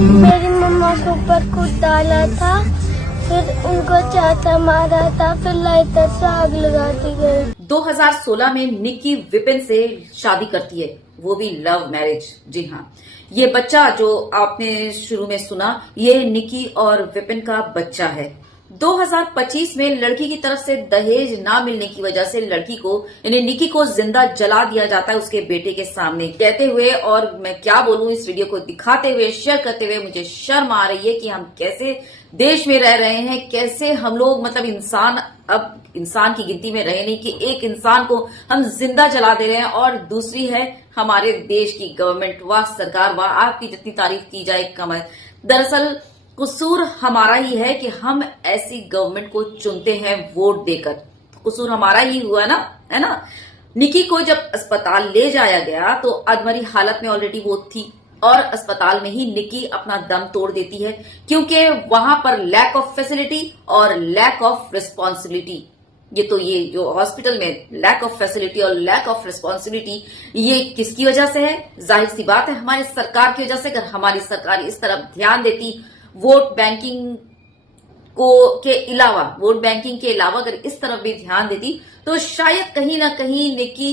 मेरी मम्मा के ऊपर कूद डाला था, फिर उनको चाचा मारा था, फिर लाइटर से आग लगा दी गई। 2016 में निक्की विपिन से शादी करती है, वो भी लव मैरिज। जी हाँ, ये बच्चा जो आपने शुरू में सुना, ये निक्की और विपिन का बच्चा है। 2025 में लड़की की तरफ से दहेज ना मिलने की वजह से लड़की को यानी निक्की को जिंदा जला दिया जाता है उसके बेटे के सामने। कहते हुए, और मैं क्या बोलूं, इस वीडियो को दिखाते हुए, शेयर करते हुए मुझे शर्म आ रही है कि हम कैसे देश में रह रहे हैं, कैसे हम लोग मतलब अब इंसान की गिनती में रहे नहीं कि एक इंसान को हम जिंदा जला दे रहे हैं। और दूसरी है हमारे देश की गवर्नमेंट, वाह सरकार वाह, आपकी जितनी तारीफ की जाए कम है। दरअसल कसूर हमारा ही है कि हम ऐसी गवर्नमेंट को चुनते हैं वोट देकर। कसूर हमारा ही हुआ ना, है ना। निक्की को जब अस्पताल ले जाया गया तो अधमरी हालत में ऑलरेडी वो थी और अस्पताल में ही निक्की अपना दम तोड़ देती है, क्योंकि वहां पर लैक ऑफ फैसिलिटी और लैक ऑफ रिस्पॉन्सिबिलिटी। ये जो हॉस्पिटल में लैक ऑफ फैसिलिटी और लैक ऑफ रिस्पॉन्सिबिलिटी, ये किसकी वजह से है? जाहिर सी बात है हमारी सरकार की वजह से। अगर हमारी सरकार इस तरफ ध्यान देती, वोट बैंकिंग के अलावा अगर इस तरफ भी ध्यान देती, तो शायद कहीं ना कहीं निक्की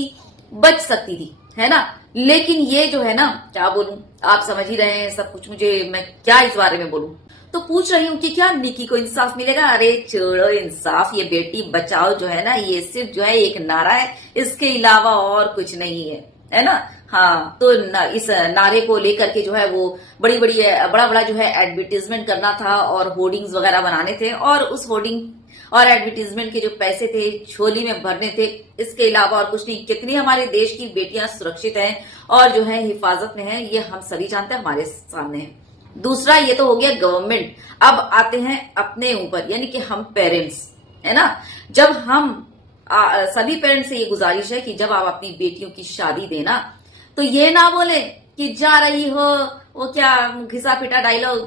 बच सकती थी, है ना। लेकिन ये जो है ना, क्या बोलूं, आप समझ ही रहे हैं सब कुछ। मैं क्या इस बारे में बोलूं। तो पूछ रही हूं कि क्या निक्की को इंसाफ मिलेगा? अरे छोड़ो इंसाफ, ये बेटी बचाओ जो है ना, ये सिर्फ जो है एक नारा है, इसके अलावा और कुछ नहीं है ना। हाँ, तो इस नारे को लेकर के जो है वो बड़ा जो है एडवर्टीजमेंट करना था और होर्डिंग्स वगैरह बनाने थे, और उस होर्डिंग और एडवर्टीजमेंट के जो पैसे थे झोली में भरने थे। इसके अलावा और कुछ नहीं। कितनी हमारे देश की बेटियां सुरक्षित हैं और जो है हिफाजत में हैं, ये हम सभी जानते हैं, हमारे सामने है। दूसरा, ये तो हो गया गवर्नमेंट। अब आते हैं अपने ऊपर, यानी कि हम पेरेंट्स, है ना। जब हम सभी पेरेंट्स से ये गुजारिश है कि जब आप अपनी बेटियों की शादी देना, तो ये ना बोले कि जा रही हो वो क्या घिसा पिटा डायलॉग,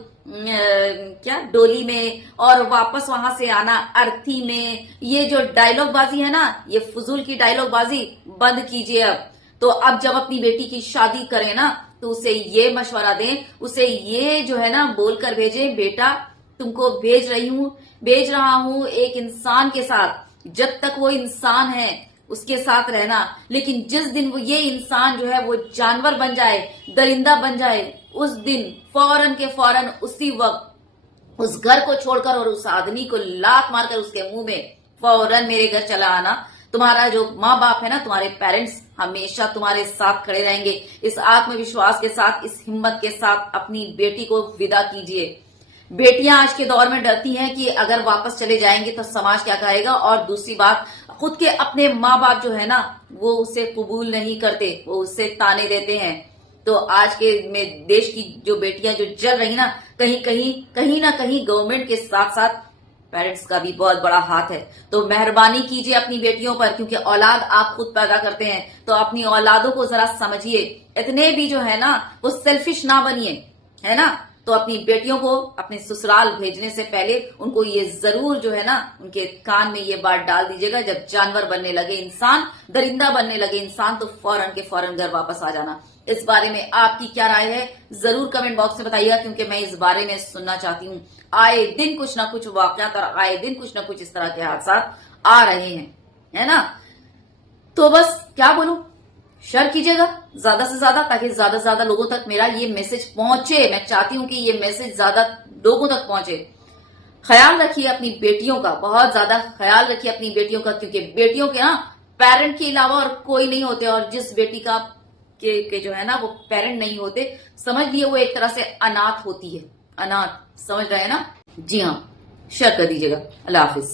क्या डोली में, और वापस वहां से आना अर्थी में। ये जो डायलॉग बाजी है ना, ये फजूल की डायलॉग बाजी बंद कीजिए अब। तो अब जब अपनी बेटी की शादी करें ना, तो उसे ये मशवरा दें, उसे ये जो है ना बोलकर भेजें, बेटा तुमको भेज रहा हूं एक इंसान के साथ। जब तक वो इंसान है उसके साथ रहना, लेकिन जिस दिन वो ये इंसान जो है वो जानवर बन जाए, दरिंदा बन जाए, उस दिन फौरन के फौरन उसी वक्त उस घर को छोड़कर और उस आदमी को लात मारकर उसके मुंह में फौरन मेरे घर चला आना। तुम्हारा जो माँ बाप है ना, तुम्हारे पेरेंट्स हमेशा तुम्हारे साथ खड़े रहेंगे। इस आत्मविश्वास के साथ, इस हिम्मत के साथ अपनी बेटी को विदा कीजिए। बेटियां आज के दौर में डरती हैं कि अगर वापस चले जाएंगे तो समाज क्या कहेगा, और दूसरी बात, खुद के अपने माँ बाप जो है ना, वो उसे कबूल नहीं करते, वो उससे ताने देते हैं। तो आज के में देश की जो बेटियां जो जल रही ना, कहीं ना कहीं गवर्नमेंट के साथ साथ पेरेंट्स का भी बहुत बड़ा हाथ है। तो मेहरबानी कीजिए अपनी बेटियों पर, क्योंकि औलाद आप खुद पैदा करते हैं, तो अपनी औलादों को जरा समझिए। इतने भी जो है ना वो सेल्फिश ना बनिए, है ना। तो अपनी बेटियों को अपने ससुराल भेजने से पहले उनको ये जरूर जो है ना, उनके कान में ये बात डाल दीजिएगा, जब जानवर बनने लगे इंसान, दरिंदा बनने लगे इंसान, तो फौरन के फौरन घर वापस आ जाना। इस बारे में आपकी क्या राय है, जरूर कमेंट बॉक्स में बताइएगा, क्योंकि मैं इस बारे में सुनना चाहती हूँ। आए दिन कुछ ना कुछ वाकयात और आए दिन कुछ ना कुछ इस तरह के हादसा आ रहे हैं, है ना। तो बस क्या बोलूं, शेयर कीजिएगा ज्यादा से ज्यादा, ताकि ज्यादा से ज्यादा लोगों तक मेरा ये मैसेज पहुंचे। मैं चाहती हूं कि ये मैसेज ज्यादा लोगों तक पहुंचे। ख्याल रखिए अपनी बेटियों का, बहुत ज्यादा ख्याल रखिए अपनी बेटियों का, क्योंकि बेटियों के ना पेरेंट के अलावा और कोई नहीं होते। और जिस बेटी का के जो है ना वो पेरेंट नहीं होते, समझ लिए वो एक तरह से अनाथ होती है। अनाथ, समझ रहे हैं ना। जी हाँ, शेयर कर दीजिएगा। अल्लाह हाफिज।